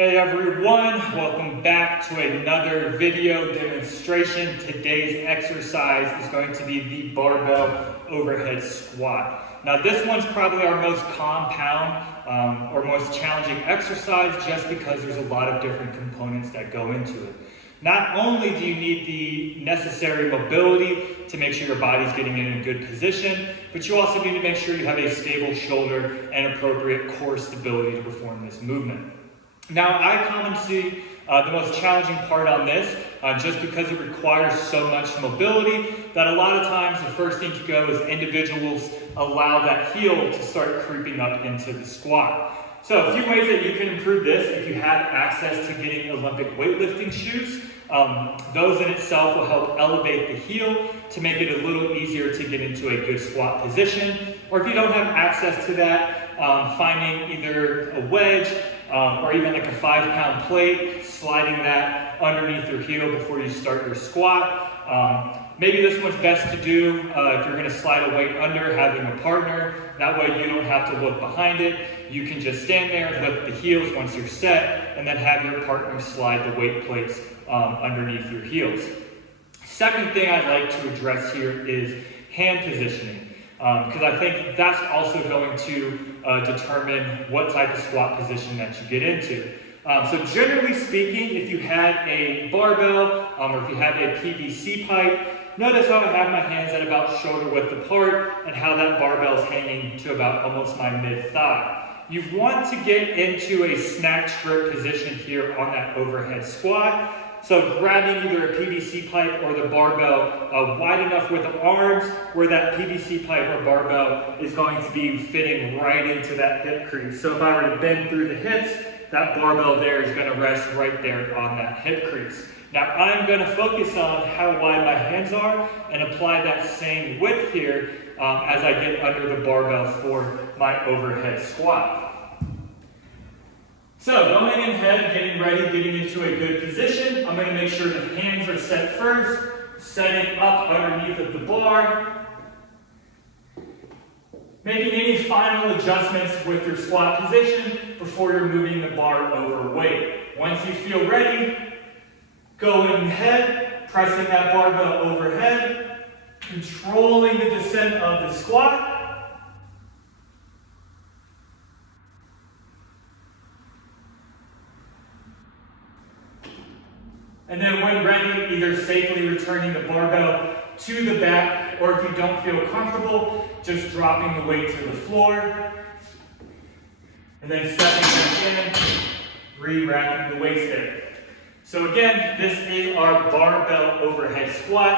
Hey everyone, welcome back to another video demonstration. Today's exercise is going to be the barbell overhead squat. Now this one's probably our most compound or most challenging exercise just because there's a lot of different components that go into it. Not only do you need the necessary mobility to make sure your body's getting in a good position, but you also need to make sure you have a stable shoulder and appropriate core stability to perform this movement. Now, I commonly see the most challenging part on this, just because it requires so much mobility, that a lot of times the first thing to go is individuals allow that heel to start creeping up into the squat. So a few ways that you can improve this if you have access to getting Olympic weightlifting shoes. Those in itself will help elevate the heel to make it a little easier to get into a good squat position. Or if you don't have access to that, finding either a wedge or even like a 5-pound plate, sliding that underneath your heel before you start your squat. Maybe this one's best to do if you're going to slide a weight under, having a partner. That way you don't have to look behind it. You can just stand there, lift the heels once you're set, and then have your partner slide the weight plates underneath your heels. Second thing I'd like to address here is hand positioning, because I think that's also going to determine what type of squat position that you get into. So generally speaking, if you had a barbell or if you have a PVC pipe, notice how I have my hands at about shoulder width apart and how that barbell is hanging to about almost my mid-thigh. You want to get into a snatch grip position here on that overhead squat. So grabbing either a PVC pipe or the barbell wide enough with the arms where that PVC pipe or barbell is going to be fitting right into that hip crease. So if I were to bend through the hips, that barbell there is going to rest right there on that hip crease. Now I'm going to focus on how wide my hands are and apply that same width here as I get under the barbell for my overhead squat. So going ahead, getting ready, getting into a good position, I'm going to make sure the hands are set first, setting up underneath of the bar. Making any final adjustments with your squat position before you're moving the bar over weight. Once you feel ready, going ahead, pressing that barbell overhead, controlling the descent of the squat. And then when ready, either safely returning the barbell to the back, or if you don't feel comfortable, just dropping the weight to the floor. And then stepping back in, re-racking the weights there. So again, this is our barbell overhead squat.